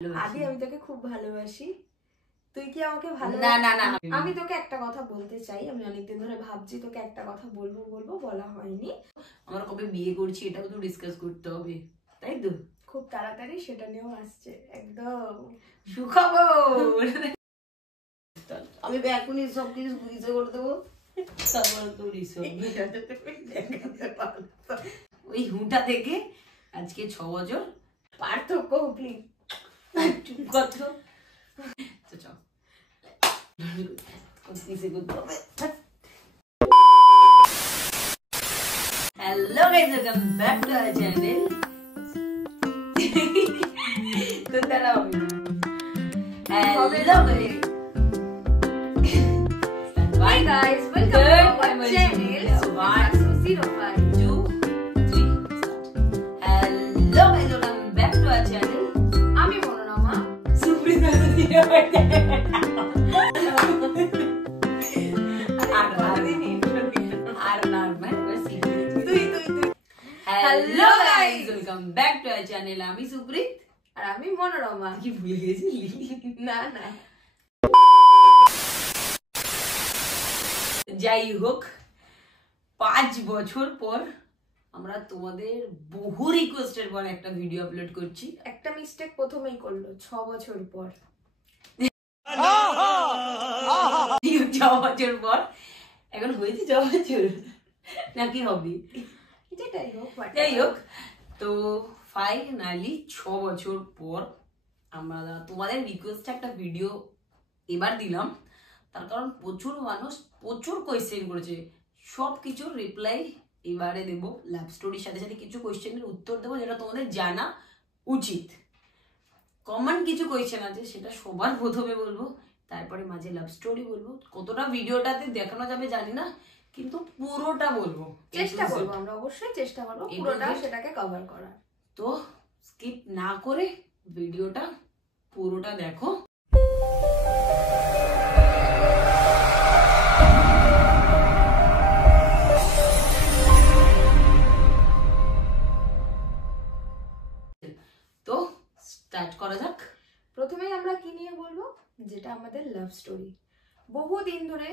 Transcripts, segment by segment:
আদি আমি তোকে খুব ভালোবাসি, তুই কি আমাকে ভালো? না না না, আমি তোকে একটা কথা বলতে চাই, আমি অনেকদিন ধরে ভাবছি তোকে একটা কথা বলবো বলবো, বলা হয়নি। আমরা কবে বিয়ে করছি এটাও তো ডিসকাস করতে হবে, তাই তো? খুব তাড়াতাড়ি সেটা নিয়েও আসছে, একদম সুখবর। আমি এখনই সব কিছু বুঝতে করে দেবো। ওই হুঁটা থেকে আজকে 6 বছর পার্থক্য, প্লিজ কত তো চল hello guys, welcome back to our channel. তো দাঁড়াও, hello guys, Hi guys, welcome to our channel Super05. 2 3 hello guys, welcome back to our channel. আমি Manorama, Suprita hello guys, welcome back to our channel. আমি সুপ্রিত আর আমি মনোরমা। কি ভুলে গেছিলি? না না, যাই হোক, 5 বছর পর আমরা তোমাদের বহু রিকোয়েস্টের পর একটা ভিডিও আপলোড করছি। একটা মিস্টেক প্রথমেই করলো 6 বছর পর। 6 বছর পর, এখন হয়েছে 6 বছর নাকি হবে, যেটাই হোক, যাই হোক। তো ফাইনালি 6 বছর পর আমরা তোমাদের রিকোয়েস্টে একটা ভিডিও এবার দিলাম। তার কারণ প্রচুর মানুষ প্রচুর কোয়েশ্চেন করেছে, সব কিছুর রিপ্লাই এবারে দেব। লাভ স্টোরির সাথে সাথে কিছু কোয়েশ্চেনের উত্তর দেবো যেটা তোমাদের জানা উচিত। কমন কিছু কোয়েশ্চেন আছে সেটা সবার প্রথমে বলবো, তারপরে মাঝে লাভ স্টোরি বলবো। কতটা ভিডিওটাতে দেখানো যাবে জানি না, কিন্তু পুরোটা বলবো, চেষ্টা করবো আমরা, অবশ্যই চেষ্টা করবো পুরোটা সেটাকে কভার করার। তো স্কিপ না করে ভিডিওটা পুরোটা দেখো। তো স্টার্ট করা যাক। প্রথমেই আমরা কি নিয়ে বলবো, যেটা আমাদের লাভ স্টোরি। বহু দিন ধরে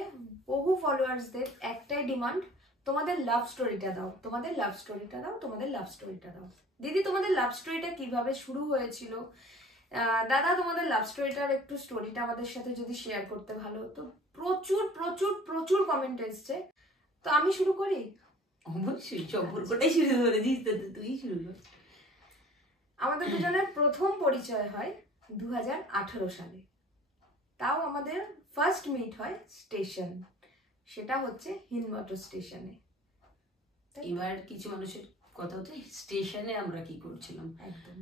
বহু ফলোয়ার্সদের একটাই ডিমান্ড, তোমাদের লাভ স্টোরিটা দাও, তোমাদের লাভ স্টোরিটা দাও, তোমাদের লাভ স্টোরিটা দাও। দিদি তোমাদের লাভ স্টোরিটা কিভাবে শুরু হয়েছিল, দাদা তোমাদের লাভ স্টোরিটার একটু স্টোরিটা আমাদের সাথে যদি শেয়ার করতে ভালো হতো। প্রচুর প্রচুর প্রচুর কমেন্ট এসছে। তো আমি শুরু করি। অবশ্যই, সম্পর্কটাই শুরু করেছিস তো, তুই শুরু কর। আমাদের দুজনের প্রথম পরিচয় হয় 2018 সালে। তাও আমাদের ফার্স্ট মিট হয় স্টেশন, সেটা হচ্ছে হিন্দমটর স্টেশনে। এবার কিছু মানুষের কথা হচ্ছে স্টেশনে আমরা কি করছিলাম। একদম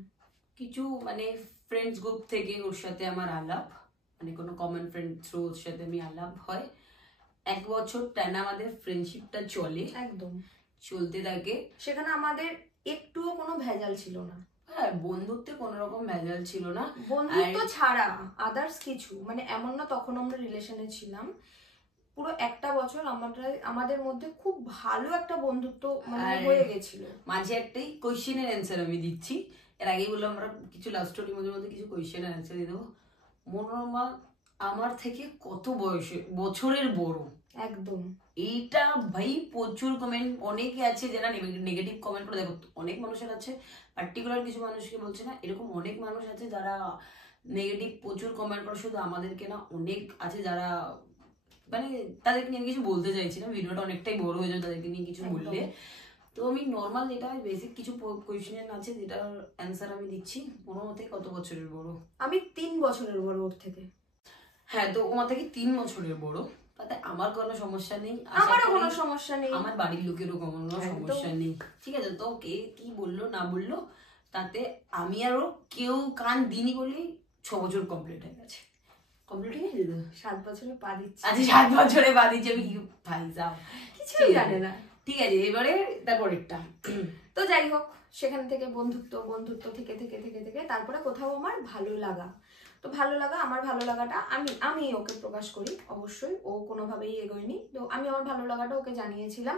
কিছু মানে ফ্রেন্ডস গ্রুপ থেকে ওর সাথে আমার আলাপ, মানে কোনো কমন ফ্রেন্ড থ্রু ওর সাথে আমি আলাপ হয়। 1 বছর টানা আমাদের ফ্রেন্ডশিপটা চলে, একদম চলতে থাকে। সেখানে আমাদের একটুও কোনো ভেজাল ছিল না। হ্যাঁ, বন্ধুত্বে কোনো রকম ভেজাল ছিল না, বন্ধুত্ব ছাড়া আদার্স কিছু, মানে এমন না তখন আমরা রিলেশনে ছিলাম। পুরো 1টা বছর আমাদের মধ্যে খুব ভালো একটা বন্ধুত্ব মানে হয়ে গেছিল। মাঝে একটাই কোয়েশ্চেনের অ্যান্সার আমি দিচ্ছি। এর আগেই বললাম আমরা কিছু লাভ স্টোরির মধ্যে কিছু কোয়েশ্চেনের অ্যান্সার দিয়ে দেবো। মনোরমা আমার থেকে কত বছরের বড়। একদম এইটা ভাই প্রচুর কমেন্ট, অনেকে আছে যারা নেগেটিভ কমেন্ট করে। দেখো, অনেক মানুষের আছে, পার্টিকুলার কিছু মানুষকে বলছে না, এরকম অনেক মানুষ আছে যারা নেগেটিভ প্রচুর কমেন্ট করে। শুধু আমাদেরকে না, অনেক আছে যারা মানে তাদেরকে নিয়ে কিছু বলতে চাইছি না, ভিডিওটা অনেকটাই বড় হয়ে যাবে তাদেরকে নিয়ে কিছু বললে। তো আমি নর্মাল যেটা বেসিক কিছু কোয়েশ্চেন আছে যেটার অ্যান্সার আমি দিচ্ছি। ওর থেকে কত বছরের বড়? আমি 3 বছরের বড় ওর থেকে। হ্যাঁ, তো ওর থেকে 3 বছরের বড়। তাতে আমার কোনো সমস্যা নেই, আমারও কোনো সমস্যা নেই, আমার বাড়ির লোকেরও কোনো সমস্যা নেই, ঠিক আছে? তো কে কি বললো না বললো তাতে আমি আরো কেউ কান দিইনি বলেই 6 বছর কমপ্লিট হয়ে গেছে। কমপ্লিট হয়ে গেছে তো 7 বছরে পা দিচ্ছি। আচ্ছা, 7 বছরে পা দিচ্ছি আমি। কি ভাই যাও, কিছুই জানে না। ঠিক আছে, এবারে তারপরেরটা। তো যাই হোক, সেখান থেকে বন্ধুত্ব বন্ধুত্ব থেকে থেকে থেকে থেকে তারপরে কোথাও আমার ভালো লাগা। তো ভালো লাগা, আমার ভালো লাগাটা আমি ওকে প্রকাশ করি, অবশ্যই ও কোনোভাবেই এগোয়নি। তো আমি আমার ভালো লাগাটা ওকে জানিয়েছিলাম।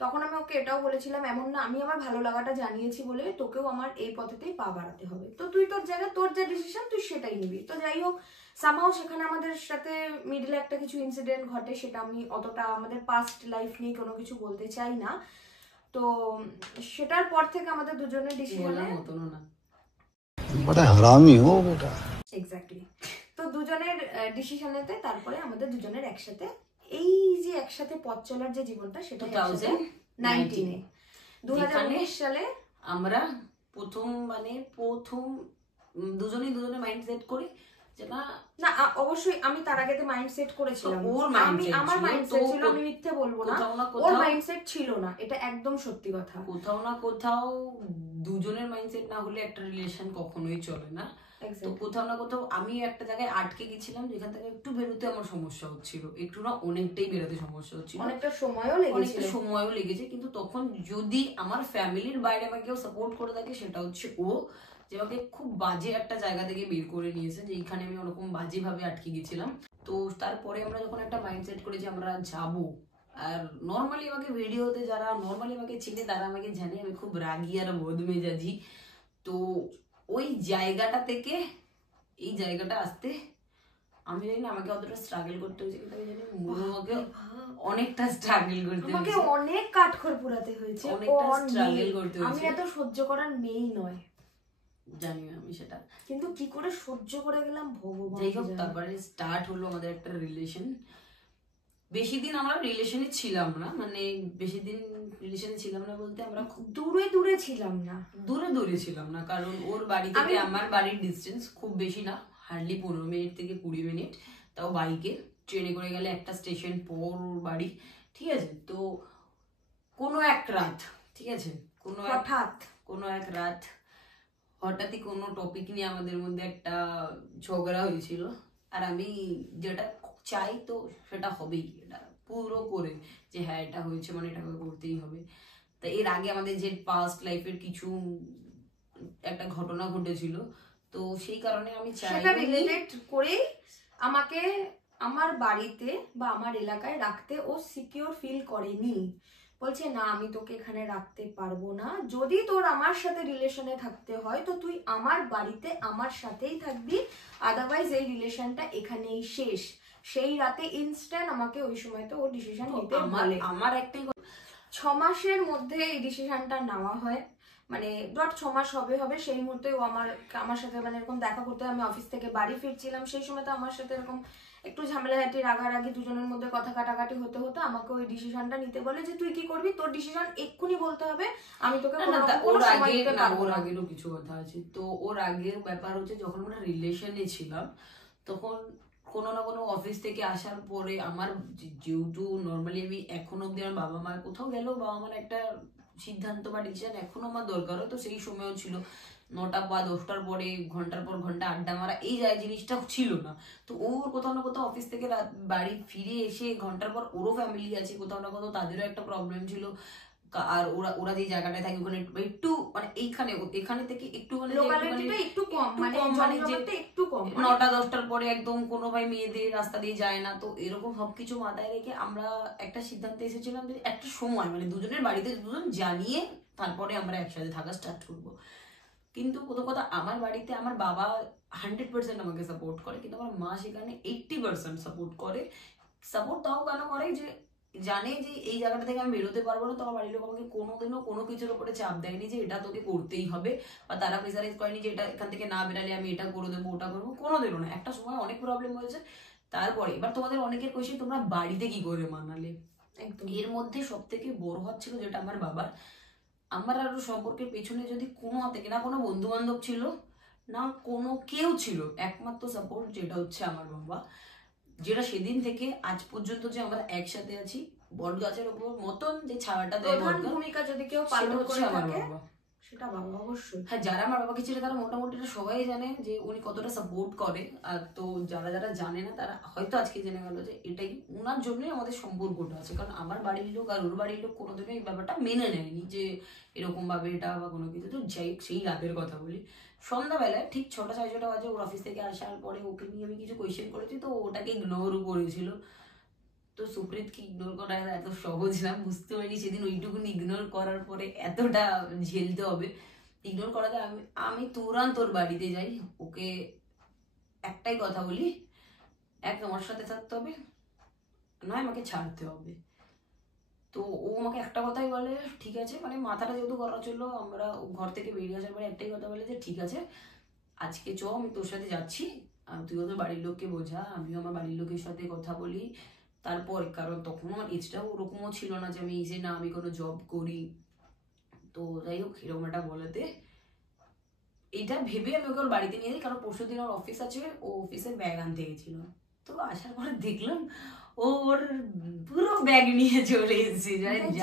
তখন আমি ওকে এটাও বলেছিলাম, এমন না আমি আমার ভালো লাগাটা জানিয়েছি বলে তোকেও আমার এই পথেতেই পা বাড়াতে হবে, তো তুই তোর জায়গায় তোর যা ডিসিশন তুই সেটাই নিবি। তো যাই হোক, সামহাও সেখানে আমাদের সাথে মিডলে একটা কিছু ইনসিডেন্ট ঘটে, সেটা আমি অতটা আমাদের পাস্ট লাইফ নিয়ে কোনো কিছু বলতে চাই না। তো সেটার পর থেকে আমাদের দুজনের ডিসিশনে बड़ा हरामी हो बेटा। এক্স্যাক্টলি, তো দুজনের ডিসিশনেতে তারপরে আমাদের দুজনের একসাথে এই যে একসাথে পথ চলার যে জীবনটা সেটা 2019 2019 সালে আমরা প্রথম দুজনের মাইন্ড সেট করি যে না অবশ্যই আমি তার আগেতে মাইন্ড সেট করেছিলাম, আমার মাইন্ড ছিল, সেট ছিল, আমি মিথ্যে বলবো না, ওর মাইন্ড সেট ছিল না, এটা একদম সত্যি কথা। কোথাও না কোথাও দুজনের মাইন্ড সেট না হলে একটা রিলেশন কখনোই চলে না। তো কোথাও না কোথাও আমি একটা জায়গায় আটকে গেছিলাম, যেখান থেকে একটু বেরোতে আমার সমস্যা হচ্ছিল, একটু না অনেকটাই বেরোতে সমস্যা হচ্ছিল, অনেকটা সময়ও লেগেছে। কিন্তু তখন যদি আমার ফ্যামিলির বাইরে আমাকে কেউ সাপোর্ট করে থাকে সেটা হচ্ছে ও, যে আমাকে খুব বাজে একটা জায়গা থেকে বের করে নিয়েছে, যে এইখানে আমি ওরকম বাজে ভাবে আটকে গেছিলাম। তো তারপরে আমরা যখন একটা মাইন্ডসেট করি যে আমরা যাবো, আর নর্মালি আমাকে ভিডিওতে যারা নর্মালি আমাকে চিনে তারা আমাকে জানে আমি খুব রাগী আর বদমেজাজি। তো ওই জায়গাটা থেকে এই জায়গাটা আসতে আমি জানি না আমাকে অতটা স্ট্রাগল করতে হয়েছে, কিন্তু আমি জানি আমাকে অনেকটা স্ট্রাগল করতে হয়েছে, আমাকে অনেক কাঠখড় পোড়াতে হয়েছে, অনেকটা স্ট্রাগল করতে হয়েছে। আমি এত সহ্য করার মেয়েই নয়, জানি আমি সেটা, কিন্তু কি করে সহ্য করে গেলাম ভগবান। যাই হোক, তারপরে স্টার্ট হলো আমাদের একটা রিলেশন। বেশি দিন আমরা রিলেশনে ছিলাম না, মানে বেশি দিন রিলেশনে ছিলাম না বলতে আমরা খুব দূরে ছিলাম না, দূরে ছিলাম না, কারণ ওর বাড়ি থেকে আমার বাড়ির ডিস্টেন্স খুব বেশি না, হার্ডলি 15 মিনিট থেকে 20 মিনিট, তাও বাইকে, ট্রেনে করে গেলে একটা স্টেশন পর ওর বাড়ি, ঠিক আছে। তো কোনো এক রাত, ঠিক আছে, কোনো এক রাত হঠাৎই কোনো টপিক নিয়ে আমাদের মধ্যে একটা ঝগড়া হয়েছিল, আর আমি যেটা চাই তো সেটা হবেই, এটা পুরো করে যে হ্যাঁ এটা হয়েছে মানে এটা করতেই হবে। তা এর আগে আমাদের যে পাস্ট লাইফের কিছু একটা ঘটনা ঘটেছিল, তো সেই কারণে আমি চাই সেটা রিলেটেড করেই আমাকে আমার বাড়িতে বা আমার এলাকায় রাখতে ও সিকিউর ফিল করেনি, বলছে না আমি তোকে এখানে রাখতে পারবো না, যদি তোর আমার সাথে রিলেশনে থাকতে হয় তো তুই আমার বাড়িতে আমার সাথেই থাকবি, আদারওয়াইজ এই রিলেশনটা এখানেই শেষ। সেই রাতে ইনস্ট্যান্ট আমাকে ওই সময়তে ও ডিসিশন নিতে বলে। আমার একটাই 6 মাসের মধ্যে এই ডিসিশনটা নেওয়া হয়, মানে 6 মাস হবে সেই মুহূর্তে ও আমার সাথে মানে এরকম দেখা করতে, আমি অফিস থেকে বাড়ি ফিরছিলাম, সেই সময় তো আমার সাথে এরকম একটু ঝামেলাঝাটি রাগারাগি দুজনের মধ্যে কথা কাটাকাটি হতে হতে আমাকে ওই ডিসিশনটা নিতে বলে যে তুই কি করবি, তোর ডিসিশন এক্ষুনি বলতে হবে, আমি তোকে ওর আগেরও কিছু কথা আছে। তো ওর আগের ব্যাপার হচ্ছে যখন আমরা রিলেশনে ছিলাম তখন কোনো না কোনো অফিস থেকে আসার পরে আমার যেহেতু নর্মালি আমি এখনো অব্দি আমার বাবা মার কোথাও গেলেও বাবা মার একটা সিদ্ধান্ত বা ডিসিশন এখনো আমার দরকার হয়, তো সেই সময়ও ছিল 9টা বা 10টার পরে ঘন্টার পর ঘন্টা আড্ডা মারা, এই জিনিসটা ছিল না। তো ওর কোথাও না কোথাও অফিস থেকে বাড়ি ফিরে এসে ঘন্টার পর ওরও ফ্যামিলি আছে, কোথাও না কোথাও তাদেরও একটা প্রবলেম ছিল, আর ওরা যে জায়গাটায় থাকে ওখানে একটু মানে এখানে থেকে একটু মানে একটু কম, মানে একটু কম, 9টা 10টার পরে একদম কোনো ভাই মেয়েদের রাস্তা দিয়ে যায় না। তো এরকম সবকিছু মাথায় রেখে আমরা একটা সিদ্ধান্তে এসেছিলাম যে একটা সময় মানে দুজনের বাড়িতে দুজন জানিয়ে তারপরে আমরা একসাথে থাকা স্টার্ট করবো। কিন্তু কোথাও কোথাও আমার বাড়িতে আমার বাবা 100% আমাকে সাপোর্ট করে, কিন্তু আমার মা সেখানে 80% সাপোর্ট করে। সাপোর্ট তাও কেন করে, যে জানে যে এই জায়গাটা থেকে আমি বেরোতে পারবো না, তো আমার বাড়ির লোক আমাকে কোনোদিনও কোনো কিছুর উপরে চাপ দেয়নি যে এটা তোকে করতেই হবে, বা তারা প্রেসারাইজ করেনি যে এটা এখান থেকে না বেরালে আমি এটা করে দেবো ওটা করবো, কোনোদিনও না। একটা সময় অনেক প্রবলেম হয়েছে। তারপরে এবার তোমাদের অনেকের কোয়েশ্চেন তোমরা বাড়িতে কি করে মানালে, এর মধ্যে সব থেকে বড় হাত ছিল যেটা আমার বাবার। আমার আরো সম্পর্কের পেছনে যদি কোনো হাতে না কোনো বন্ধু বান্ধব ছিল না কোনো কেউ ছিল, একমাত্র সাপোর্ট যেটা হচ্ছে আমার বাবা, যেটা সেদিন থেকে আজ পর্যন্ত যে আমরা একসাথে আছি, বট গাছের উপর মতন যে ছায়াটা দেয়, ভূমিকা যদি কেউ পালন করে থাকে সেটা বাবা অবশ্যই। হ্যাঁ, যারা আমার বাবাকে ছিল তারা মোটামুটি সবাই জানে যে উনি কতটা সাপোর্ট করে, আর তো যারা যারা জানে না তারা হয়তো আজকে জেনে গেল যে এটাই ওনার জন্যই আমাদের সম্পর্কটা আছে। কারণ আমার বাড়ির লোক আর ওর বাড়ির লোক কোনোদিনও এই ব্যাপারটা মেনে নেয়নি যে এরকম ভাবে এটা বা কোনো কিছু। তো যাই সেই রাতের কথা বলি, সন্ধ্যাবেলায় ঠিক 6টা 6:30 বাজে ওর অফিস থেকে আসার পরে ওকে নিয়ে আমি কিছু কোয়েশ্চেন করেছি, তো ওটাকে ইগনোরও করেছিল। তো সুপ্রীতকে ইগনোর করা এত সহজ না, বুঝতে পারিনি সেদিন ওইটুকুনি ইগনোর করার পরে এতটা ঝেলতে হবে। ইগনোর করাতে আমি তুরান্ত ওর বাড়িতে যাই, ওকে একটাই কথা বলি, এক আমার সাথে থাকতে হবে, নয় আমাকে ছাড়তে হবে। তো ও আমাকে একটা কথাই বলে ঠিক আছে, মানে মাথাটা যেহেতু করা ছিল, আমরা ঘর থেকে বেরিয়ে আসার পরে একটাই কথা বলে যে ঠিক আছে আজকে চ আমি তোর সাথে যাচ্ছি, তুইও তোর বাড়ির লোককে বোঝা, আমিও আমার বাড়ির লোকের সাথে কথা বলি। তারপর কারণ তখন আমার এজটাও ওরকমও ছিল না যে আমি যে না আমি কোনো জব করি। তো যাই হোক এরকম একটা বলাতে এইটা ভেবে আমি ওকে ওর বাড়িতে নিয়ে যাই, কারণ পরশু দিন ওর অফিস আছে, ও অফিসের ব্যাগ আনতে গেছিল। তো আসার পরে দেখলাম ওর পুরো ব্যাগ নিয়ে চলে এসেছে,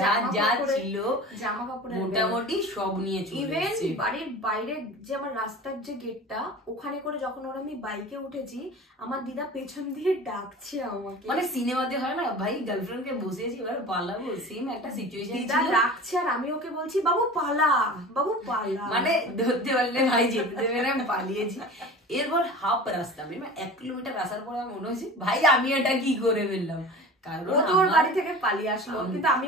যা যা ছিল জামা কাপড় মোটামুটি সব নিয়ে চলে এসেছে। বাড়ির বাইরে যে আমার রাস্তার যে গেটটা, ওখানে করে যখন ওর আমি বাইকে উঠেছি, আমার দিদা পেছন দিয়ে ডাকছে আমাকে, মানে সিনেমাতে হয় না ভাই গার্লফ্রেন্ডকে বসেছি এবার পালাবো, সেম একটা সিচুয়েশন দিদা ডাকছে আর আমি ওকে বলছি বাবু পালা, বাবু পালা, মানে ধরতে পারলে ভাই যেতে দেবে না, আমি পালিয়েছি। এরপর হাফ রাস্তা আমি 1 কিলোমিটার আসার পরে আমার মনে হয়েছে ভাই আমি এটা কি করে ফেললাম, কারণ ও তোর বাড়ি থেকে পালিয়ে আসলো, কিন্তু আমি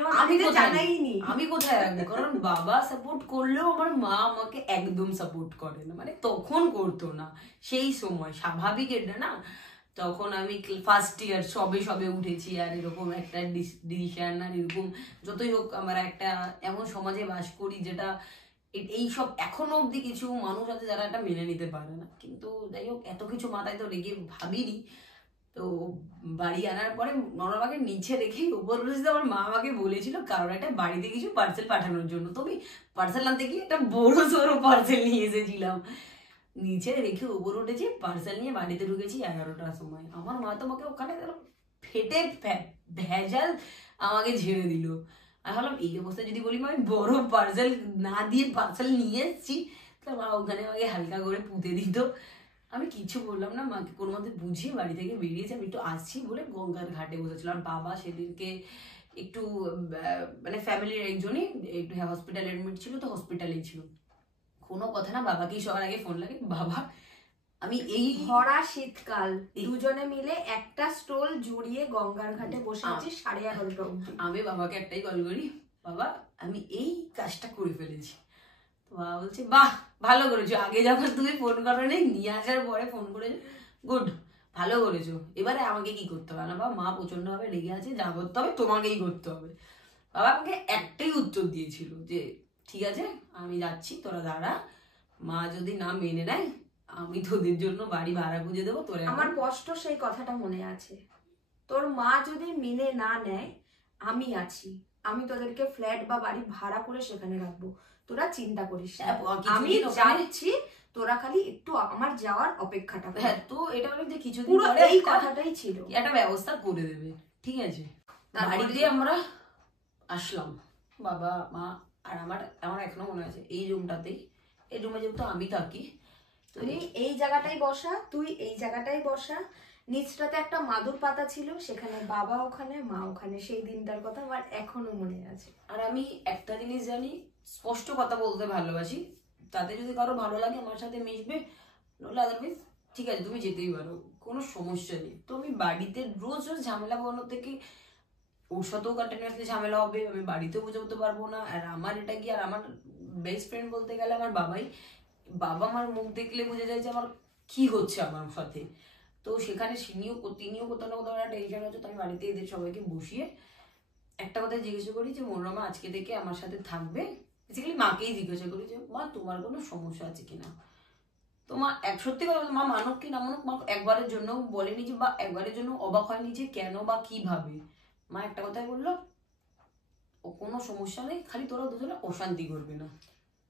জানাইনি আমি কোথায় রাখবো, কারণ বাবা সাপোর্ট করলেও আমার মা আমাকে একদম সাপোর্ট করে না, মানে তখন করতো না, সেই সময় স্বাভাবিক এটা না। তখন আমি ফার্স্ট ইয়ার সবে উঠেছি, আর এরকম একটা ডিসিশন, আর এরকম যতই হোক আমরা একটা এমন সমাজে বাস করি যেটা এইসব এখনো অব্দি কিছু মানুষ আছে যারা এটা মেনে নিতে পারে না। কিন্তু যাই হোক এত কিছু মাথায় তো রেখে ভাবিনি। তো বাড়ি আনার পরে আমাকে নিচে রেখেই উপর বসে আমার মা আমাকে বলেছিল কারণ একটা বাড়িতে কিছু পার্সেল পাঠানোর জন্য, তো আমি পার্সেল আনতে গিয়ে একটা বড় সড়ো পার্সেল নিয়ে এসেছিলাম, নিচে রেখে উপর উঠেছি, পার্সেল নিয়ে বাড়িতে ঢুকেছি 11টার সময়। আমার মা তো আমাকে ওখানে ফেটে ভেজাল আমাকে ঝেড়ে দিল। আমি ভাবলাম এই অবস্থায় যদি বলি আমি বড় পার্সেল না দিয়ে পার্সেল নিয়ে এসেছি, তো মা ওখানে আমাকে হালকা করে পুঁতে দিত। আমি কিছু বললাম না, মাকে কোনো মতে বুঝিয়ে বাড়ি থেকে বেরিয়েছি, আমি একটু আসছি বলে গঙ্গার ঘাটে বসেছিলাম। আর বাবা সেদিনকে একটু মানে ফ্যামিলির একজনই একটু হসপিটালে অ্যাডমিট ছিল, তো হসপিটালেই ছিল। কোনো কথা না, বাবাকেই সবার আগে ফোন লাগে, বাবা আমি এই ভরা শীতকাল দুজনে মিলে একটা স্টোল জুড়িয়ে গঙ্গার ঘাটে বসে আছি 11:30 অবধি। আমি বাবাকে একটাই কল করি, বাবা আমি এই কাজটা করে ফেলেছি। তো বাবা বলছে বাহ ভালো করেছো, আগে যখন তুমি ফোন করো নেই, নিয়ে আসার পরে ফোন করেছো, গুড ভালো করেছো, এবারে আমাকে কি করতে হবে না। বাবা মা প্রচন্ড ভাবে রেগে আছে, যা করতে হবে তোমাকেই করতে হবে। বাবা আমাকে একটাই উত্তর দিয়েছিল যে ঠিক আছে আমি যাচ্ছি, তোরা দাঁড়া, মা যদি না মেনে নেয় আমি তোদের জন্য বাড়ি ভাড়া খুঁজে দেবো। তোরা আমার স্পষ্ট সেই কথাটা মনে আছে, তোর মা যদি মেনে না নেয় আমি আছি, আমি তোদেরকে ফ্ল্যাট বা বাড়ি ভাড়া করে সেখানে রাখবো, তোরা চিন্তা করিস না, আমি যাচ্ছি, তোরা খালি একটু আমার যাওয়ার অপেক্ষাটা কর। হ্যাঁ, তো এটা হলো যে কিছুদিন পুরো পরে এই কথাটাই ছিল, একটা ব্যবস্থা করে দেবে, ঠিক আছে। বাড়িতে আমরা আসলাম, বাবা মা আর আমার এখনো মনে আছে এই রুমটাতেই, এই রুমে যেহেতু আমি থাকি, তুমি এই জায়গাটাই বসা, তুই এই জায়গাটাই বসা, নিচটাতে একটা মাদুর পাতা ছিল, সেখানে বাবা ওখানে মা ওখানে, সেই দিনটার কথা আমার এখনো মনে আছে। আর আমি একটা জিনিস জানি, স্পষ্ট কথা বলতে ভালোবাসি, তাতে যদি কারো ভালো লাগে আমার সাথে মিশবে, নইলে আদারওয়াইজ ঠিক আছে তুমি যেতেই পারো, কোনো সমস্যা নেই। তো আমি বাড়িতে রোজ ঝামেলা বানানো থেকে ওর সাথেও কন্টিনিউয়াসলি ঝামেলা হবে, আমি বাড়িতেও বোঝাতে পারবো না। আর আমার এটা কি, আর আমার বেস্ট ফ্রেন্ড বলতে গেলে আমার বাবাই, বাবা আমার মুখ দেখলে বুঝে যায় যে আমার কি হচ্ছে আমার সাথে। তো সেখানে তিনিও কোথাও না কোথাও একটা টেনশন হচ্ছে। তো আমি বাড়িতে এদের সবাইকে বসিয়ে একটা কথা জিজ্ঞাসা করি যে মনোরমা আজকে থেকে আমার সাথে থাকবে, বেসিক্যালি মাকেই জিজ্ঞাসা করি যে মা তোমার কোনো সমস্যা আছে কিনা। তো মা সত্যি কথা মা মানুক কি না মানুক, মা একবারের জন্য বলেনি যে, বা একবারের জন্য অবাক হয়নি যে কেন বা কিভাবে। মা একটা কথাই বললো, ও কোনো সমস্যা নেই, খালি তোরা দুজনে অশান্তি করবে না।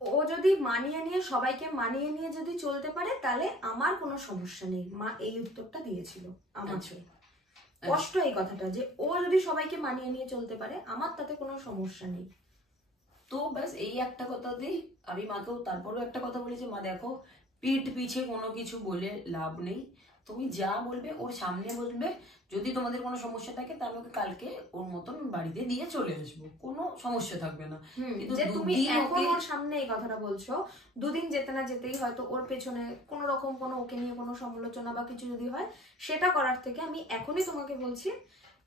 ও যদি মানিয়ে নিয়ে সবাইকে মানিয়ে নিয়ে যদি চলতে পারে তাহলে আমার কোনো সমস্যা নেই, মা এই উত্তরটা দিয়েছিল আমাকে, স্পষ্ট এই কথাটা যে ও যদি সবাইকে মানিয়ে নিয়ে চলতে পারে আমার তাতে কোনো সমস্যা নেই। তো ব্যাস এই একটা কথা দিই আমি মাকেও। তারপরেও একটা কথা বলেছি, মা দেখো পিঠ পিছে কোনো কিছু বলে লাভ নেই, তুমি যা বলবে ওর সামনে বলবে, যদি তোমাদের কোনো সমস্যা থাকে তাহলে ওকে কালকে ওর মতন বাড়িতে দিয়ে চলে আসবো, কোনো সমস্যা থাকবে না। কিন্তু তুমি এখন ওর সামনে এই কথাটা বলছো, দুদিন যেতে না যেতেই হয়তো ওর পেছনে কোনো রকম কোনো ওকে নিয়ে কোনো সমালোচনা বা কিছু যদি হয়, সেটা করার থেকে আমি এখনই তোমাকে বলছি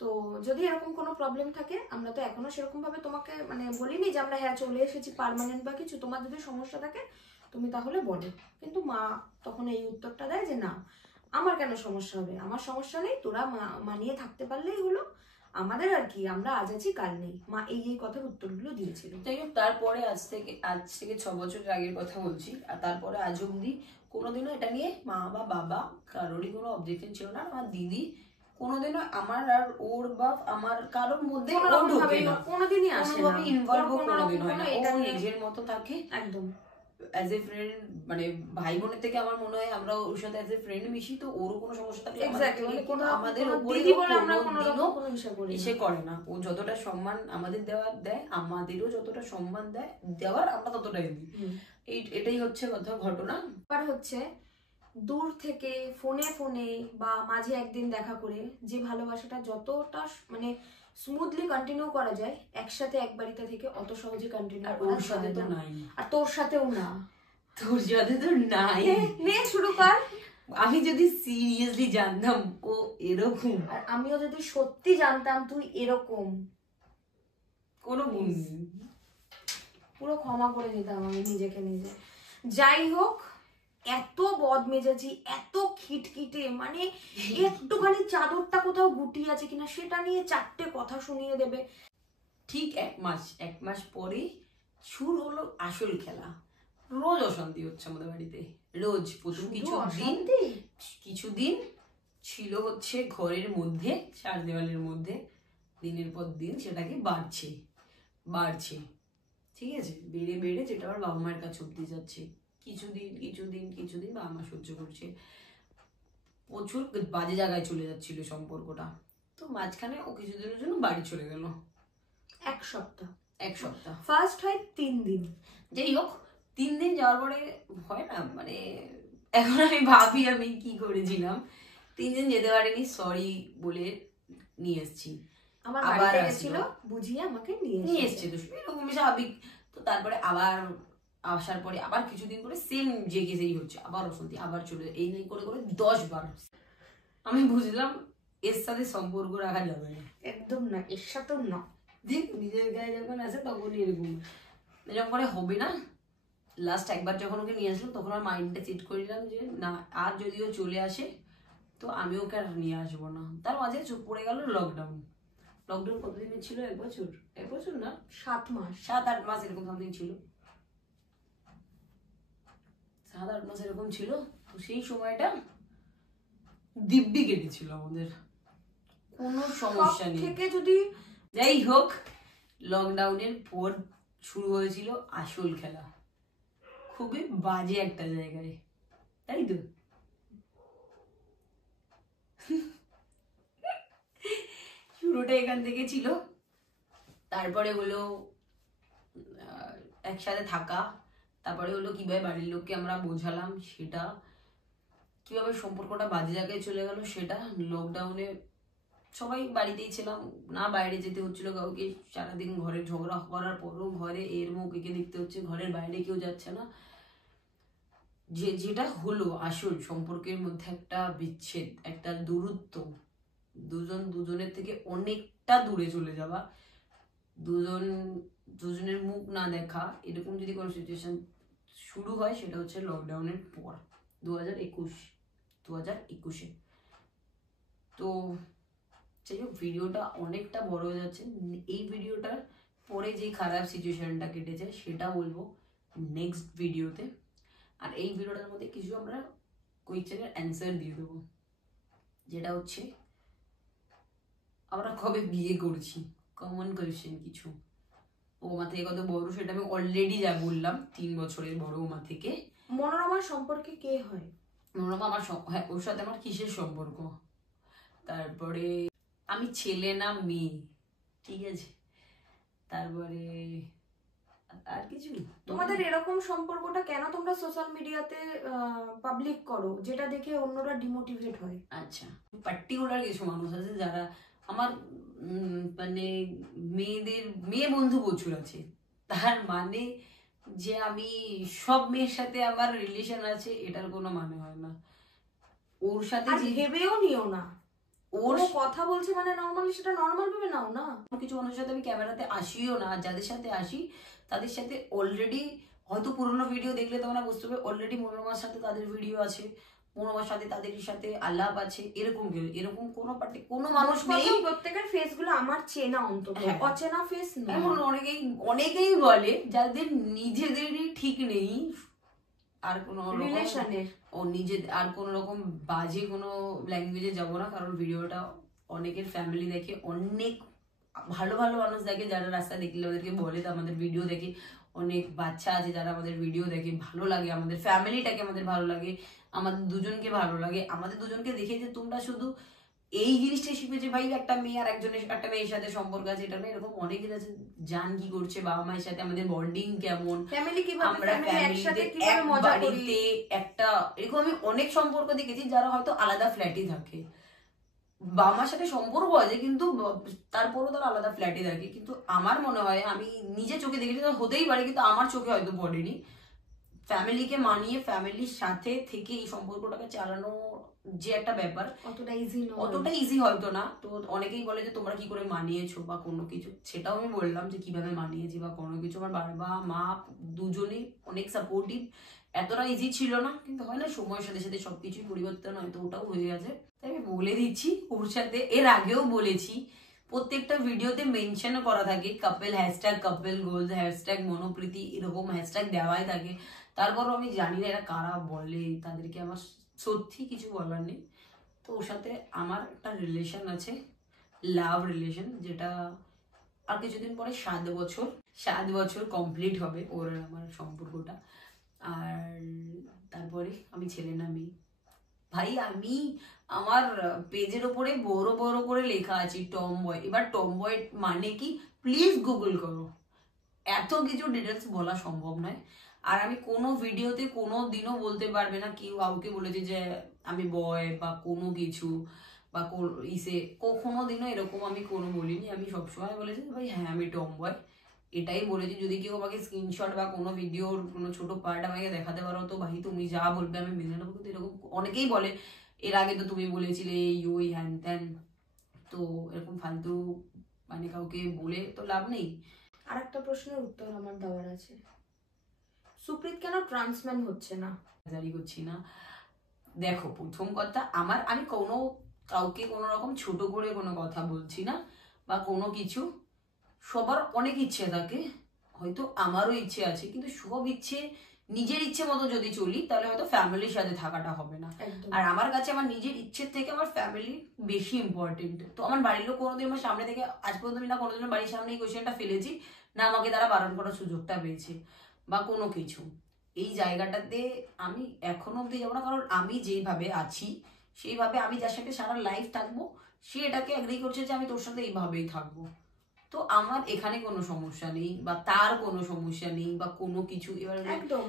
তো যদি এরকম কোনো প্রবলেম থাকে, আমরা তো এখনো সেরকম ভাবে তোমাকে মানে বলিনি যে আমরা হ্যাঁ চলে এসেছি পার্মানেন্ট বা কিছু, তোমার যদি সমস্যা থাকে তুমি তাহলে বলো। কিন্তু মা তখন এই উত্তরটা দেয় যে না, আমার কেন সমস্যা হবে, আমার সমস্যা নেই, তোরা মানিয়ে থাকতে পারলেই হলো, আমাদের আর কি, আমরা আজ আছি কাল নেই। মা এই কথার উত্তরগুলো দিয়েছিল। যাই হোক, তারপরে আজ থেকে 6 বছরের আগের কথা বলছি, আর তারপরে আজ অব্দি কোনোদিনও এটা নিয়ে মা বা বাবা কারোরই কোনো অবজেকশন ছিল না। আমার দিদি কোনোদিনও আমার আর ওর বা আমার কারোর মধ্যে কোনোদিনই আসে না, ইনভলভ কোনোদিন হয় না, ও নিজের মতো থাকে একদম অ্যাজ এ ফ্রেন্ড। মানে ভাই বোনের থেকে আমার মনে হয় আমরা ওর সাথে অ্যাজ এ ফ্রেন্ড মিশি, তো ওরও কোনো সমস্যা থাকলে আমাদের উপরে এসে করে না। ও যতটা সম্মান আমাদের দেয়, আমাদেরও যতটা সম্মান দেওয়ার আমরা ততটাই দিই। এটাই হচ্ছে ঘটনা। আর হচ্ছে দূর থেকে ফোনে বা মাঝে একদিন দেখা করে যে ভালোবাসাটা যতটা মানে স্মুথলি কন্টিনিউ করা যায়, একসাথে এক বাড়িতে থেকে অত সহজে কন্টিনিউ করা যায় না। আর তোর সাথেও না, তোর সাথে তো নাই। নে শুরু কর। আমি যদি সিরিয়াসলি জানতাম ও এরকম, আর আমিও যদি সত্যি জানতাম তুই এরকম, কোনো পুরো ক্ষমা করে দিতাম আমি নিজেকে নিজে। যাই হোক, এত বদমেজাজি, এত খিটখিটে, মানে একটুখানি চাদরটা কোথাও গুটিয়ে আছে কিনা সেটা নিয়ে 4টে কথা শুনিয়ে দেবে। ঠিক এক মাস পরে শুরু হলো আসল খেলা। রোজ অশান্তি হচ্ছে আমাদের বাড়িতে, রোজ। প্রথম কিছুদিন ছিল হচ্ছে ঘরের মধ্যে, 4 দেওয়ালের মধ্যে, দিনের পর দিন সেটাকে বাড়ছে, ঠিক আছে, বেড়ে যেটা আমার বাবা মায়ের কাছে অব্দি যাচ্ছে। কিছুদিন বাবা মা সহ্য করছে, প্রচুর বাজে জায়গায় চলে যাচ্ছিল সম্পর্কটা। তো মাঝখানে ও কিছুদিনের জন্য বাড়ি চলে গেল, এক সপ্তাহ ফার্স্ট হয় 3 দিন। যাই হোক, 3 দিন যাওয়ার পরে হয় না, মানে এখন আমি ভাবি আমি কি করেছিলাম। 3 দিন যেতে পারিনি, সরি বলে নিয়ে এসছি। আমার বাড়িতে গেছিল, বুঝিয়ে আমাকে নিয়ে এসছে, তো এরকমই স্বাভাবিক। তো তারপরে আবার আসার পরে আবার কিছুদিন পরে সেম যে কেসেই হচ্ছে, আবার অশান্তি, আবার চলে, এই নেই করে 10 বার। আমি বুঝলাম এর সাথে সম্পর্ক রাখা যাবে না, একদম না, এর সাথেও না। দেখ নিজের গায়ে যখন আসে তখন এরকম করে হবে না। লাস্ট একবার যখন ওকে নিয়ে আসলাম তখন আমার মাইন্ডটা সেট করে দিলাম যে না, আর যদিও চলে আসে তো আমি ওকে আর নিয়ে আসবো না। তার মাঝে চুপ পড়ে গেল লকডাউন। কতদিনের ছিল? 1 বছর না, 7 মাস, 7-8 মাস এরকম সামথিং ছিল, 7-8 মাস এরকম ছিল। তো সেই সময়টা দিব্যি কেটেছিল আমাদের, কোনো সমস্যা নেই। যাই হোক, লকডাউনের পর শুরু হয়েছিল আসল খেলা, খুবই বাজে একটা জায়গায়, তাই তো? শুরুটা এখান থেকে ছিল, তারপরে হলো একসাথে থাকা, তারপরে হলো কিভাবে বাড়ির লোককে আমরা বোঝালাম সেটা, কিভাবে সম্পর্কটা বাজে জায়গায় চলে গেল সেটা। লকডাউনে সবাই বাড়িতেই ছিলাম, না বাইরে যেতে হচ্ছিল কাউকে। সারাদিন ঘরে ঝগড়া করার পরও ঘরে এর মুখ একে দেখতে হচ্ছে, ঘরের বাইরে কেউ যাচ্ছে না। যেটা হলো আসল সম্পর্কের মধ্যে একটা বিচ্ছেদ, একটা দূরত্ব, দুজনের থেকে অনেকটা দূরে চলে যাওয়া, দুজনের মুখ না দেখা, এরকম যদি কোনো সিচুয়েশন শুরু হয় সেটা হচ্ছে লকডাউনের পর 2021-এ। তো যাই হোক, ভিডিওটা অনেকটা বড় হয়ে যাচ্ছে। এই ভিডিওটার পরে যে খারাপ সিচুয়েশনটা কেটেছে সেটা বলবো নেক্সট ভিডিওতে। আর এই ভিডিওটার মধ্যে কিছু আমরা কোয়েশ্চেনের অ্যান্সার দিয়ে দেবো, যেটা হচ্ছে আমরা কবে বিয়ে করছি, কমন কোয়েশ্চেন কিছু। ও মা থেকে কত বড় সেটা আমি অলরেডি যা বললাম, 3 বছরের বড় ও মা থেকে। মনোরমার সম্পর্কে কে হয়? মনোরমা আমার, হ্যাঁ, ওর সাথে আমার কিসের সম্পর্ক। তারপরে আমি ছেলে না মেয়ে, ঠিক আছে। তারপরে আর কিছু। তোমাদের এরকম সম্পর্কটা কেন তোমরা সোশ্যাল মিডিয়াতে পাবলিক করো, যেটা দেখে অন্যরা ডিমোটিভেট হয়? আচ্ছা, পার্টিকুলার কিছু মানুষ আছে যারা আমার মানে মেয়ে বন্ধু প্রচুর আছে, তার মানে যে আমি সব মেয়ের সাথে আমার রিলেশন আছে এটার কোনো মানে হয় না। ওর সাথে ভেবেও নিও না, ওর ও কথা বলছে মানে নর্মালি সেটা নর্মাল ভাবে নাও না। কিছু মানুষের সাথে আমি ক্যামেরাতে আসিও না, যাদের সাথে আসি তাদের সাথে অলরেডি হয়তো পুরোনো ভিডিও দেখলে তোমরা বুঝতে পারবে অলরেডি মনোরমার সাথে তাদের ভিডিও আছে, মনোরমার সাথে তাদের সাথে আলাপ আছে, এরকম কেউ এরকম কোনো মানুষ নেই। প্রত্যেকের ফেস গুলো আমার চেনা, অন্তত অচেনা ফেস না। এমন অনেকেই বলে যাদের নিজেদেরই ঠিক নেই আর কোনো রিলেশনের আর কোনো রকম বাজে কোনো ল্যাঙ্গুয়েজে যাবো না, কারণ ভিডিওটা অনেকের ফ্যামিলি দেখে, অনেক ভালো ভালো মানুষ দেখে যারা রাস্তা দেখলে ওদেরকে বলে তো আমাদের ভিডিও দেখে, অনেক বাচ্চা আছে যারা আমাদের ভিডিও দেখে, ভালো লাগে, আমাদের ফ্যামিলিটাকে আমাদের ভালো লাগে, আমাদের দুজনকে ভালো লাগে, আমাদের দুজনকে দেখে যে তোমরা শুধু এই জিনিসটা শিখবে যে ভাই একটা মেয়ে আর একটা মেয়ের সাথে সম্পর্ক আছে, এটা না, এরকম অনেকের আছে জান কি করছে, বাবা মায়ের সাথে আমাদের বন্ডিং কেমন, আমরা ফ্যামিলিতে এক বাড়িতে একটা, এরকম আমি অনেক সম্পর্ক দেখেছি যারা হয়তো আলাদা ফ্ল্যাটে থাকে, বাবা মার সাথে সম্পর্ক আছে কিন্তু তারপরও তারা আলাদা ফ্ল্যাটে থাকে, কিন্তু আমার মনে হয় আমি নিজে চোখে দেখেছি, হতেই পারে কিন্তু আমার চোখে হয়তো পড়েনি, ফ্যামিলিকে মানিয়ে ফ্যামিলির সাথে থেকে এই সম্পর্কটাকে চালানো যে একটা ব্যাপার অতটা ইজি হয়তো না। তো অনেকেই বলে যে তোমরা কি করে মানিয়েছো বা কোনো কিছু, সেটাও আমি বললাম যে কিভাবে মানিয়েছি বা কোনো কিছু। আমার বাবা মা দুজনেই অনেক সাপোর্টিভ, এতটা ইজি ছিল না, কিন্তু হয় না সময়ের সাথে সাথে সবকিছুই পরিবর্তন হয়, তো ওটাও হয়ে গেছে। তাই আমি বলে দিচ্ছি, ওর সাথে এর আগেও বলেছি, প্রত্যেকটা ভিডিওতে মেনশন করা থাকে কাপল, হ্যাশট্যাগ কাপল গোলস, হ্যাশট্যাগ মনোপ্রীতি, এরকম হ্যাশট্যাগ দেওয়াই থাকে। তারপরও আমি জানি না এরা কারা বলে, তাদেরকে আমার সত্যি কিছু বলার নেই। তো ওর সাথে আমার একটা রিলেশন আছে, লাভ রিলেশন, যেটা আর কিছুদিন পরে 7 বছর কমপ্লিট হবে ওর আমার সম্পর্কটা। আর তারপরে আমি ছেলে না মেয়ে ভাই, আমি আমার পেজের ওপরে বড় বড় করে লেখা আছে টম বয়। এবার টম বয় মানে কি প্লিজ গুগল করো, এত কিছু ডিটেলস বলা সম্ভব নয়। আর আমি কোনো ভিডিওতে কোনো দিনও বলতে পারবে না কেউ কাউকে বলেছে যে আমি বয় বা কোনো কিছু বা কখনো দিনও এরকম আমি কোনো বলিনি। আমি সবসময় বলেছি ভাই হ্যাঁ আমি টম বয়, এটাই বলেছি। যদি কেউ আমাকে স্ক্রিনশট বা কোনো ভিডিওর কোনো ছোট পার্ট আমাকে দেখাতে পারো তো ভাই তুমি যা বলবে আমি মেনে নেবো। কিন্তু এরকম অনেকেই বলে এর আগে তো তুমি বলেছিলে ওই হ্যান ত্যান, তো এরকম ফালতু মানে কাউকে বলে তো লাভ নেই। আর একটা প্রশ্নের উত্তর আমার দেওয়ার আছে, সুপ্রীত কেন ট্রান্সম্যান হচ্ছে না? জারি করছি না। দেখো প্রথম কথা, আমি কোনো কাউকে কোনো রকম ছোট করে কোনো কথা বলছি না বা কোনো কিছু, সবার অনেক ইচ্ছে থাকে, হয়তো আমারও ইচ্ছে আছে, কিন্তু সব ইচ্ছে নিজের ইচ্ছে মতো যদি চলি তাহলে হয়তো ফ্যামিলির সাথে থাকাটা হবে না। আর আমার কাছে আমার নিজের ইচ্ছের থেকে আমার ফ্যামিলি বেশি ইম্পর্টেন্ট। তো আমার বাড়ির লোক কোনোদিন আমার সামনে থেকে আজ পর্যন্ত আমি না কোনোদিন বাড়ির সামনে এই কোয়েশ্চেনটা ফেলেছি, না আমাকে তারা বারণ করার সুযোগটা পেয়েছে বা কোনো কিছু। এই জায়গাটাতে আমি এখনো অব্দি যাবো না, কারণ আমি যেইভাবে আছি সেইভাবে আমি যার সাথে সারা লাইফ থাকবো সে এটাকে এগ্রি করছে যে আমি তোর সাথে এইভাবেই থাকবো। তো আমার এখানে কোনো সমস্যা নেই বা তার কোনো সমস্যা নেই বা কোনো কিছু। এবার একদম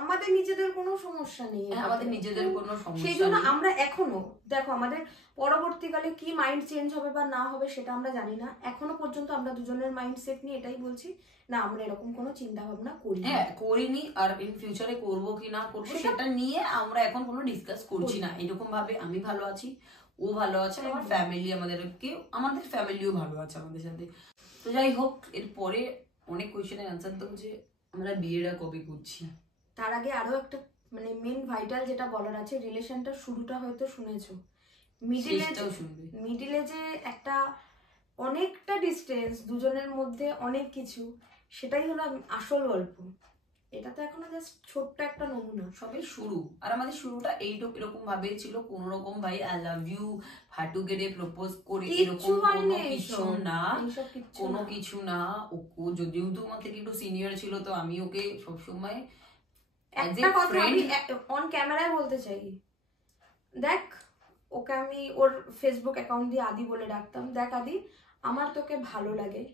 আমাদের নিজেদের কোনো সমস্যা নেই, আমাদের নিজেদের কোনো সমস্যা সেই জন্য আমরা এখনো দেখো আমাদের পরবর্তীকালে কি মাইন্ড চেঞ্জ হবে বা না হবে সেটা আমরা জানি না। এখনো পর্যন্ত আমরা দুজনের মাইন্ডসেট নিয়ে এটাই বলছি, না আমরা এরকম কোনো চিন্তা ভাবনা করি, হ্যাঁ করিনি, আর ইন ফিউচারে করবো কি না করবো সেটা নিয়ে আমরা এখন কোনো ডিসকাস করছি না। এরকম ভাবে আমি ভালো আছি, ও ভালো আছে, আমার ফ্যামিলি আমাদের ফ্যামিলিও ভালো আছে আমাদের সাথে। তো যাই হোক, এরপরে অনেক কোয়েশ্চেনের অ্যান্সার দেবো যে আমরা বিয়েটা কবে করছি। তার আগে আরো একটা মানে মেন ভাইটাল যেটা বলার আছে, রিলেশনটা শুরুটা হয়তো শুনেছো, মিডিলে যে একটা অনেকটা ডিস্টেন্স দুজনের মধ্যে, অনেক কিছু, সেটাই হলো আসল গল্প। এটা তো এখনো জাস্ট ছোট্ট একটা নমুনা, সবে শুরু। আর আমাদের শুরুটা এরকম ভাবে ছিল, কোন রকম ভাই আই লাভ ইউ হাঁটু গেড়ে প্রপোজ করে এরকম কোনো কিছু না, কোনো কিছু না। ও যদিও তোমার থেকে একটু সিনিয়র ছিল, তো আমি ওকে সবসময় একটা কথা আমি অন ক্যামেরায় বলতে চাই, দেখ ওকে আমি ওর ফেসবুক অ্যাকাউন্ট দিয়ে আদি বলে ডাকতাম, দেখ আদি আমার তোকে ভালো লাগে,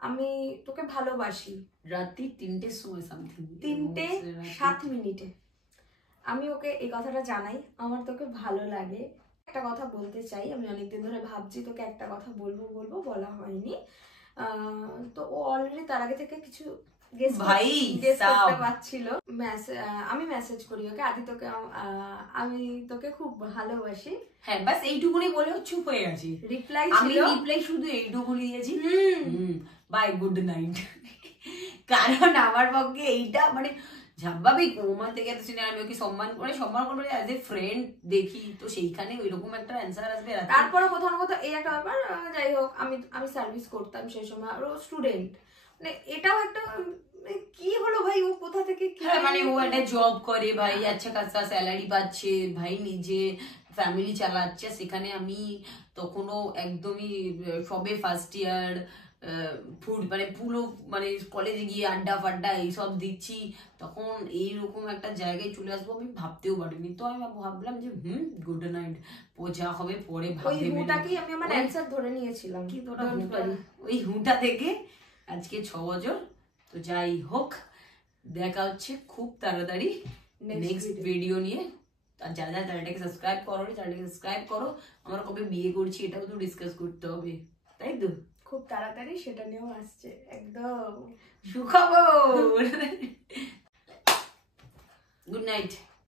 আমি তোকে ভালোবাসি। রাত্রি 3টের সময় সামথিং 3:07 আমি ওকে এই কথাটা জানাই, আমার তোকে ভালো লাগে। একটা কথা বলতে চাই, আমি অনেকদিন ধরে ভাবছি তোকে একটা কথা বলবো বলা হয়নি। তো ও অলরেডি তার আগে থেকে কিছু ভাই গেস করতে সাব। পারছিল। আমি মেসেজ করি ওকে, আদি তোকে আমি তোকে খুব ভালোবাসি। হ্যাঁ বাস এইটুকুনি বলে চুপ হয়ে গেছি। রিপ্লাই আমি ছিল রিপ্লাই শুধু এইটুকু দিয়েছি, বাই গুড নাইট। কারণ আমার পক্ষে এইটা মানে স্বাভাবিক ওমান থেকে এত সিনিয়র, আমি ওকে সম্মান করে অ্যাজ এ ফ্রেন্ড দেখি, তো সেইখানে ওইরকম একটা অ্যান্সার আসবে। তারপরে কোথাও না কোথাও এই একটা ব্যাপার, যাই হোক আমি সার্ভিস করতাম সেই সময়, আর ও স্টুডেন্ট, মানে এটাও একটা কি হলো ভাই, ও কোথা থেকে কি, হ্যাঁ মানে ও একটা জব করে ভাই, আচ্ছা খাসা স্যালারি পাচ্ছে ভাই, নিজে ফ্যামিলি চালাচ্ছে, সেখানে আমি তখনও একদমই সবে ফার্স্ট ইয়ার, ফুড মানে পুরো মানে কলেজে গিয়ে আড্ডা ফাড্ডা এইসব দিচ্ছি, তখন এইরকম একটা জায়গায় চলে আসবো আমি ভাবতেও পারিনি। তো আমি ভাবলাম যে গুড নাইট, যা হবে পরে ওই ভাববে। হুটাকেই আমি আমার অ্যানসার ধরে নিয়েছিলাম। কি তোরা ওই হুটা থেকে আজকে 6 বছর। তো যাই হোক, দেখা হচ্ছে খুব তাড়াতাড়ি নেক্সট ভিডিও নিয়ে। আর যারা যারা চ্যানেলটাকে সাবস্ক্রাইব করো, চ্যানেলটাকে সাবস্ক্রাইব করো। আমরা কবে বিয়ে করছি এটাও তো ডিসকাস করতে হবে, তাই তো? খুব তাড়াতাড়ি সেটা নিয়েও আসছে একদম সুখবর। Good night.